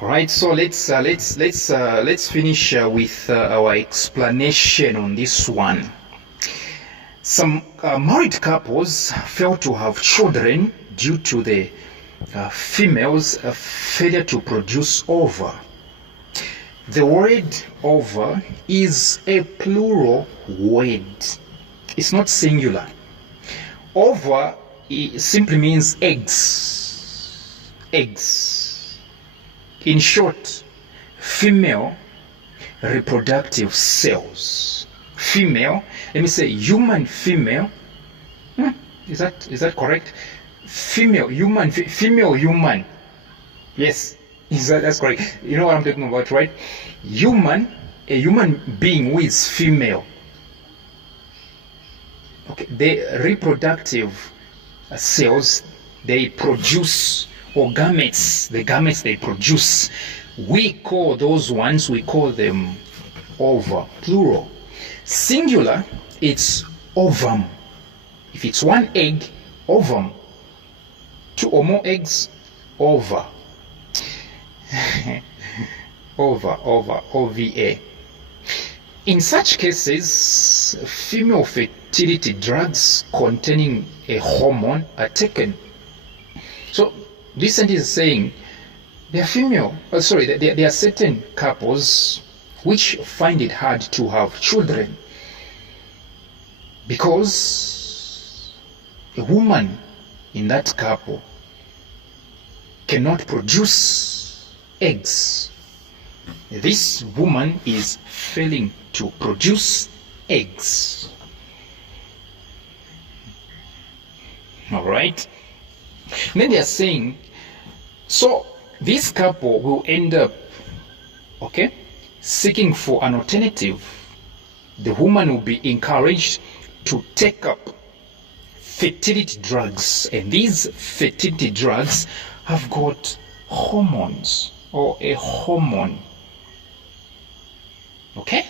All right, so let's finish with our explanation on this one. Some married couples fail to have children due to the female's failure to produce ova. The word ova is a plural word. It's not singular. Ova simply means eggs. Eggs. In short, female reproductive cells. Female, let me say human female. Is that correct? Female human. Yes, that's correct. You know what I'm talking about, right? A human being who is female. Okay, the reproductive cells, they produce, or gametes, the gametes they produce, we call them ova, plural. Singular, it's ovum. If it's one egg, ovum. Two or more eggs, ova. OVA. In such cases, female fertility drugs containing a hormone are taken. So this sentence is saying there are certain couples which find it hard to have children because a woman in that couple cannot produce eggs. This woman is failing to produce eggs. All right. Then they are saying, so this couple will end up, seeking for an alternative. The woman will be encouraged to take up fertility drugs, and these fertility drugs have got hormones or a hormone. Okay?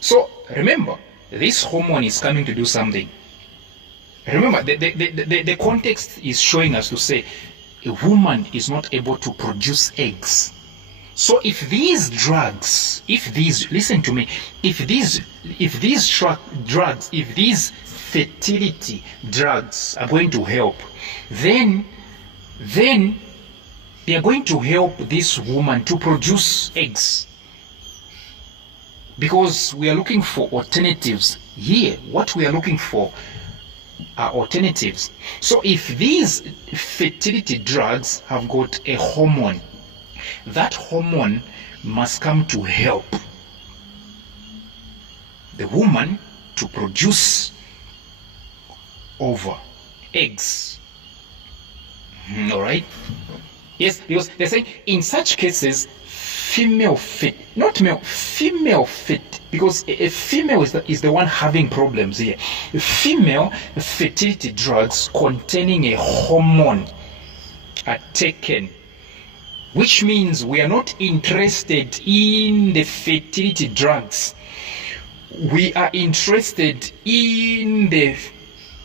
So remember, this hormone is coming to do something. Remember, the context is showing us to say a woman is not able to produce eggs. So if these fertility drugs are going to help, then they are going to help this woman to produce eggs. Because we are looking for alternatives here. What we are looking for are alternatives. So if these fertility drugs have got a hormone, that hormone must come to help the woman to produce eggs. Alright? Yes, because they're saying in such cases, because a female is the one having problems here. Female fertility drugs containing a hormone are taken, which means we are not interested in the fertility drugs. We are interested in the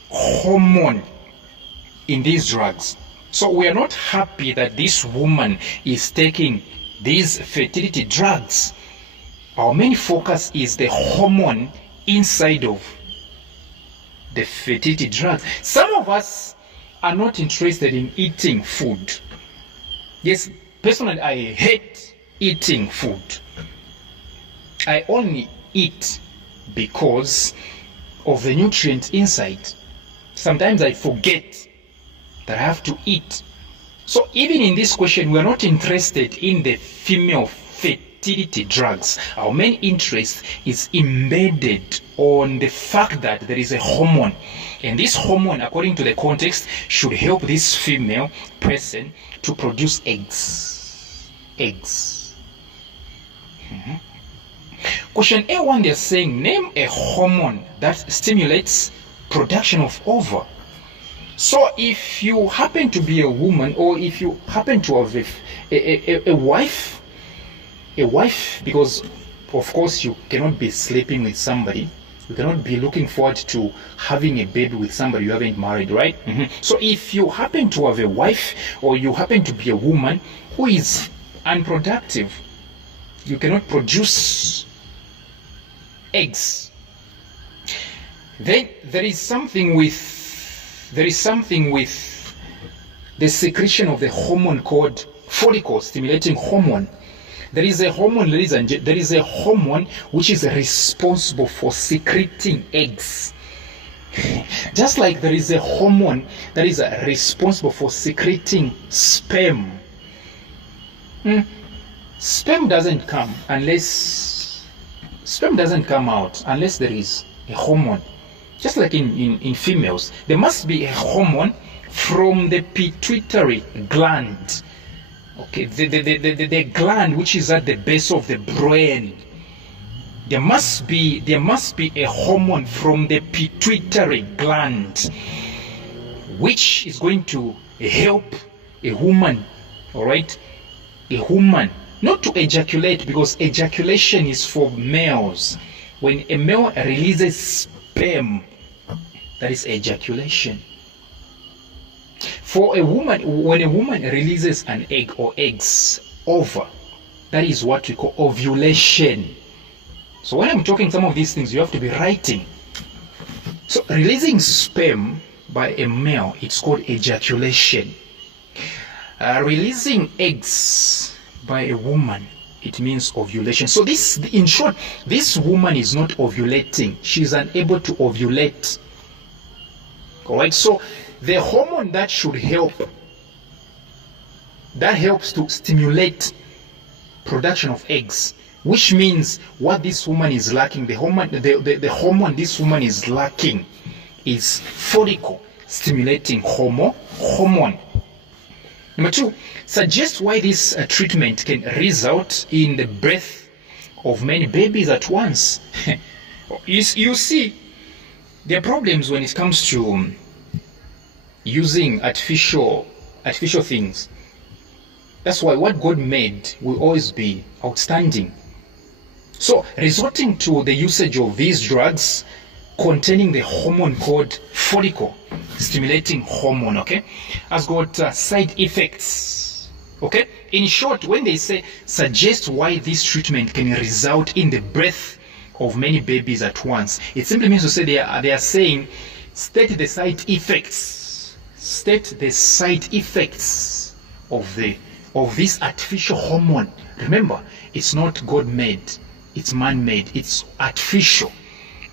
hormone in these drugs. So we are not happy that this woman is taking these fertility drugs. Our main focus is the hormone inside of the fertility drugs. Some of us are not interested in eating food. Yes, personally, I hate eating food. I only eat because of the nutrients inside. Sometimes I forget that I have to eat. So even in this question, we are not interested in the female fertility drugs. Our main interest is embedded on the fact that there is a hormone. And this hormone, according to the context, should help this female person to produce eggs. Question A1, they're saying, name a hormone that stimulates production of ova. So if you happen to be a woman, or if you happen to have a wife, because of course you cannot be sleeping with somebody, you cannot be looking forward to having a baby with somebody you haven't married, right? So if you happen to have a wife, or you happen to be a woman who is unproductive. You cannot produce eggs. Then there is something with the secretion of the hormone called follicle stimulating hormone. There is a hormone, ladies and gentlemen, there is a hormone which is responsible for secreting eggs. Just like there is a hormone that is responsible for secreting sperm. Sperm doesn't come out unless there is a hormone. Just like in females, there must be a hormone from the pituitary gland. Okay, the gland which is at the base of the brain. There must be a hormone from the pituitary gland which is going to help a woman, all right? A woman not to ejaculate, because ejaculation is for males. When a male releases sperm, that is ejaculation. For a woman, when a woman releases an egg or eggs over, that is what we call ovulation. So when I'm talking some of these things, you have to be writing. So releasing sperm by a male, it's called ejaculation. Releasing eggs by a woman, it means ovulation. So this, in short, this woman is not ovulating. She's unable to ovulate. All right, so the hormone that should help, that helps to stimulate production of eggs, which means what this woman is lacking, the hormone this woman is lacking is follicle stimulating hormone. Number two, suggest why this treatment can result in the birth of many babies at once. You see, there are problems when it comes to using artificial things. That's why what God made will always be outstanding. So resorting to the usage of these drugs containing the hormone called follicle stimulating hormone, okay, has got side effects. Okay, in short, when they say suggest why this treatment can result in the birth of many babies at once, it simply means to say they are saying state the side effects, of this artificial hormone. Remember, it's not God made, it's man made, it's artificial.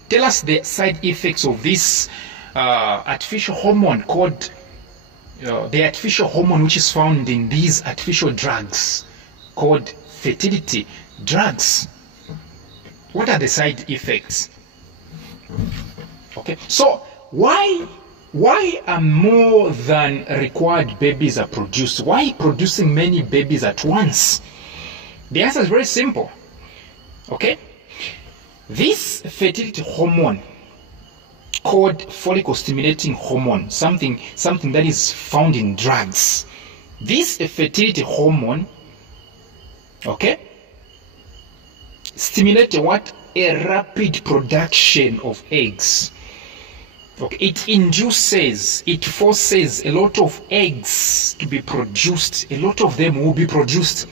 Tell us the side effects of this artificial hormone called the artificial hormone which is found in these artificial drugs called fertility drugs. What are the side effects? Okay, so why are more than required babies are produced? Why producing many babies at once? The answer is very simple. Okay, this fertility hormone called follicle stimulating hormone, something that is found in drugs. This fertility hormone, okay, stimulates what? A rapid production of eggs. Okay, it forces a lot of eggs to be produced. A lot of them will be produced.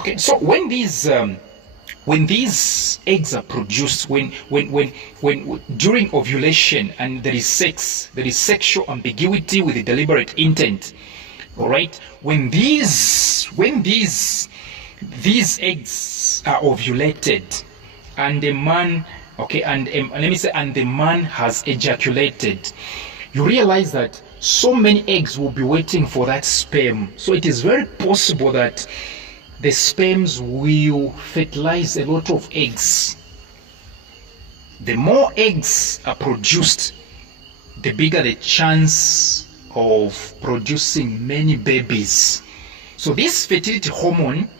Okay, so when these eggs are produced, when during ovulation and there is sex, there is sexual ambiguity with a deliberate intent. All right, when these eggs are ovulated and the man, okay, and the man has ejaculated, you realize that so many eggs will be waiting for that sperm. So it is very possible that the sperms will fertilize a lot of eggs. The more eggs are produced, the bigger the chance of producing many babies. So these fertility hormone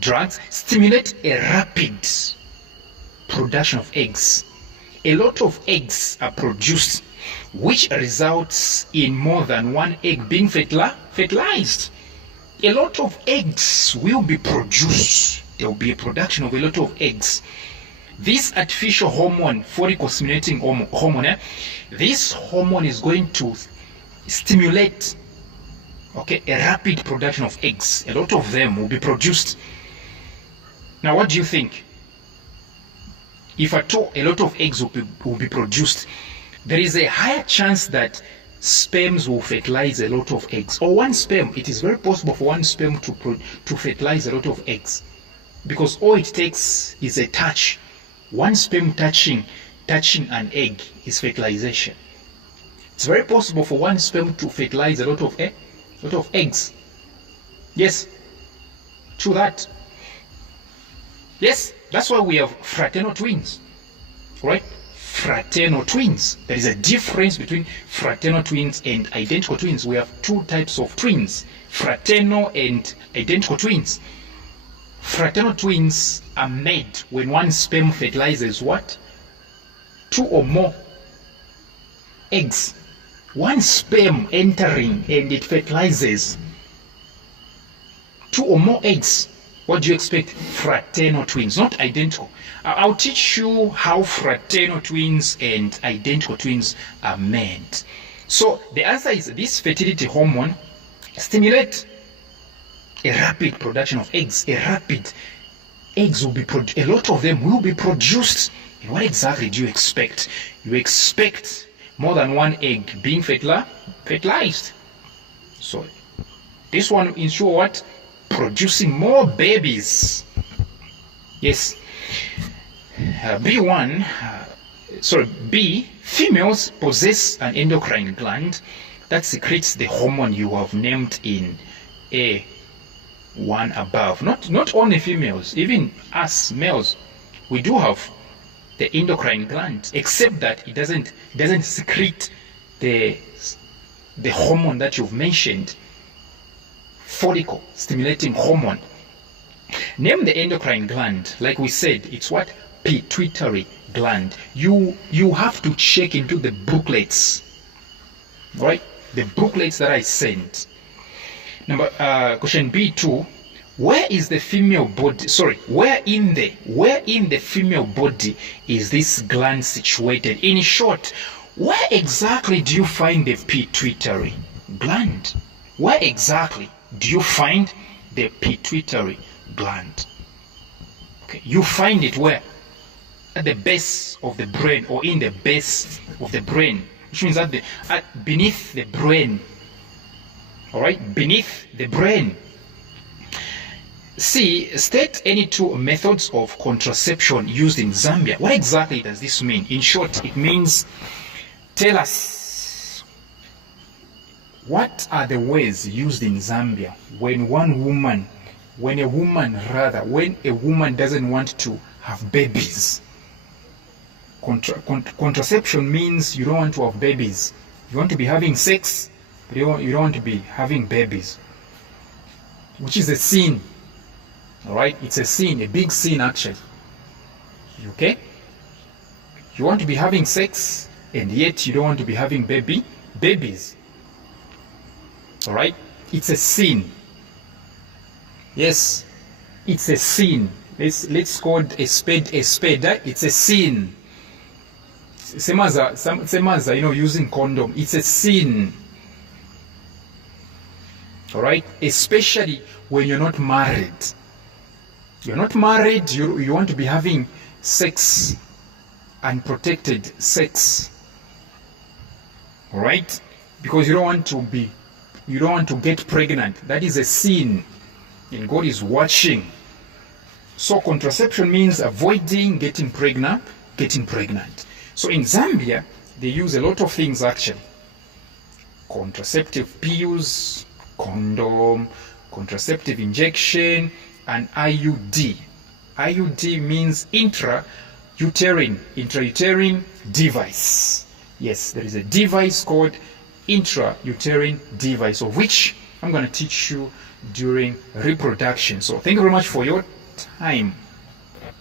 drugs stimulate a rapid production of eggs. A lot of eggs are produced, which results in more than one egg being fertilized. A lot of eggs will be produced. There will be a production of a lot of eggs. This artificial hormone, follicle stimulating hormone, this hormone is going to stimulate, Okay, a rapid production of eggs. A lot of them will be produced. Now, what do you think? If at all a lot of eggs will be produced, there is a higher chance that sperms will fertilize a lot of eggs. Or one sperm, it is very possible for one sperm to fertilize a lot of eggs. Because all it takes is a touch. One sperm touching an egg is fertilization. It's very possible for one sperm to fertilize a lot of eggs. Yes, true that. Yes, that's why we have fraternal twins, right? Fraternal twins. There is a difference between fraternal twins and identical twins. We have two types of twins, fraternal and identical twins. Fraternal twins are made when one sperm fertilizes what? 2 or more eggs. One sperm entering and it fertilizes 2 or more eggs. What do you expect? Fraternal twins, not identical. I'll teach you how fraternal twins and identical twins are made. So the answer is this fertility hormone stimulates a rapid production of eggs. Eggs will be a lot of them will be produced. And what exactly do you expect? You expect more than one egg being fertilized. So this one ensure what? Producing more babies. Yes. B, females possess an endocrine gland that secretes the hormone you have named in A1 above. Not only females, even us males, we do have the endocrine gland, except that it doesn't secrete the hormone that you've mentioned. Follicle stimulating hormone. Name the endocrine gland. Like we said, it's what? Pituitary gland. You have to check into the booklets, right? The booklets that I sent. Question B2. Where is the female body? Where in the female body is this gland situated? In short, where exactly do you find the pituitary gland? Where exactly do you find the pituitary gland? Okay, you find it where? At the base of the brain, or in the base of the brain, which means beneath the brain. All right, beneath the brain. C, state any 2 methods of contraception used in Zambia. What exactly does this mean? In short, it means tell us, what are the ways used in Zambia when a woman doesn't want to have babies? Contraception means you don't want to have babies. You want to be having sex, but you don't want to be having babies, which is a sin. All right, it's a sin, a big sin actually. Okay, you want to be having sex, and yet you don't want to be having babies. All right, it's a sin. Yes, it's a sin. Let's call a spade a spade. It's a sin. Same as using condom. It's a sin. All right, especially when you're not married. You're not married. You want to be having sex, unprotected sex. All right, because you don't want to get pregnant. That is a sin, and God is watching. So contraception means avoiding getting pregnant. So in Zambia, they use a lot of things actually. Contraceptive pills, condom, contraceptive injection, and IUD. IUD means intrauterine device. Yes, there is a device called intrauterine device, of which I'm going to teach you during reproduction. So thank you very much for your time.